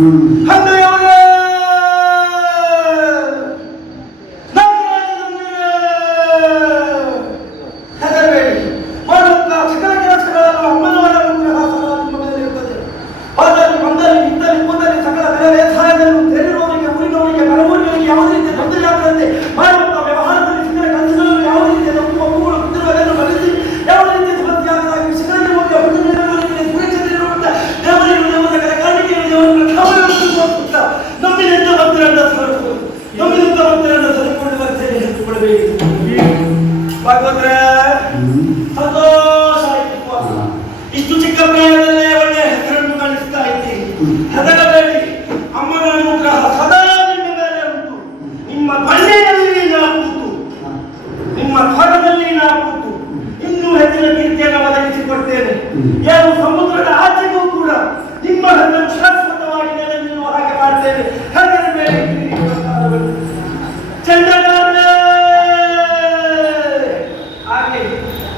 ಇದ್ದೀನಿ ಭಾಗವತ್ರೆ. ಸಂತೋಷ ಇಷ್ಟು ಚಿಕ್ಕ ಪ್ರಾಯದಲ್ಲೇ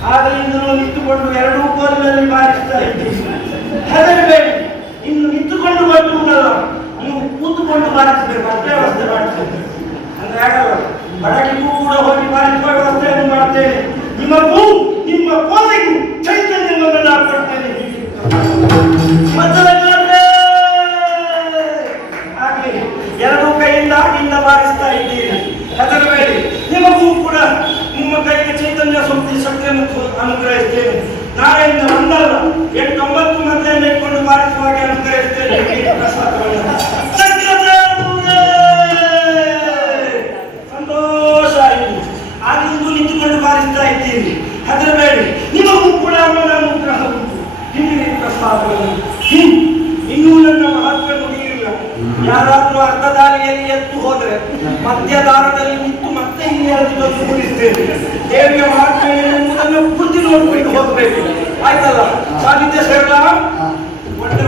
ಆಗಲಿಂದಲೂ ನಿಂತುಕೊಂಡು ಎರಡೂ ಕೋಲಿನಲ್ಲಿ ಬಾರಿಸ್ತಾ ಇದ್ದೀನಿ ಇನ್ನು ನಿಂತುಕೊಂಡು ಬಂದು ನೀವು ಕೂತುಕೊಂಡು ಬಾರಿಸಬೇಕು ಅಷ್ಟೇ ವ್ಯವಸ್ಥೆ ಮಾಡ್ತೇನೆ ಅಂದ್ರೆ ಆಗಲ್ಲ. ಬಡಗಿಗೂ ಅನುಗ್ರಹಿಸ್ತೇನೆ ನಾಳೆಯಿಂದ ಒಂದಲ್ಲ, ಎಂಟೊಂಬತ್ತು ಮಂದಿಯನ್ನು ಇಟ್ಕೊಂಡು ಬಾರಿಸುವಾಗ ಅನುಗ್ರಹಿಸ್ತೇನೆ! ಸಂತೋಷ ಆಯಿತು. ಆಗಿಂದು ನಿಂತುಕೊಂಡು ಬಾರಿಸ್ತಾ ಇದ್ದೀರಿ. ಹೆದರಬೇಡಿ ನಿಮಗೂ ಕೂಡ ಅನುಗ್ರಹ ಉಂಟು ಹಿಂದಿನ ಪ್ರಸಾದವನ್ನು. ಇನ್ನೂ ನನ್ನ ಮಹತ್ವ ಯಾರಾದ್ರೂ ಅರ್ಧ ದಾರಿಯಲ್ಲಿ ಎದ್ದು ಹೋದರೆ ಮಧ್ಯದಾರದಲ್ಲಿ ನಿಂತು ಮತ್ತೆ ಹಿಂದೆ ಬಂದು ಕೂರಿಸ್ತೇವೆ ದೇವಿಯ ಮಹಾತ್ಮೆ ಎಂಬುದನ್ನು ಬುದ್ಧಿ ನೋಡಿಕೊಂಡು ಹೋಗಬೇಕು. ಆಯ್ತಲ್ಲ? ಸಾಹಿತ್ಯ ಸೇರಲ ಒಟ್ಟು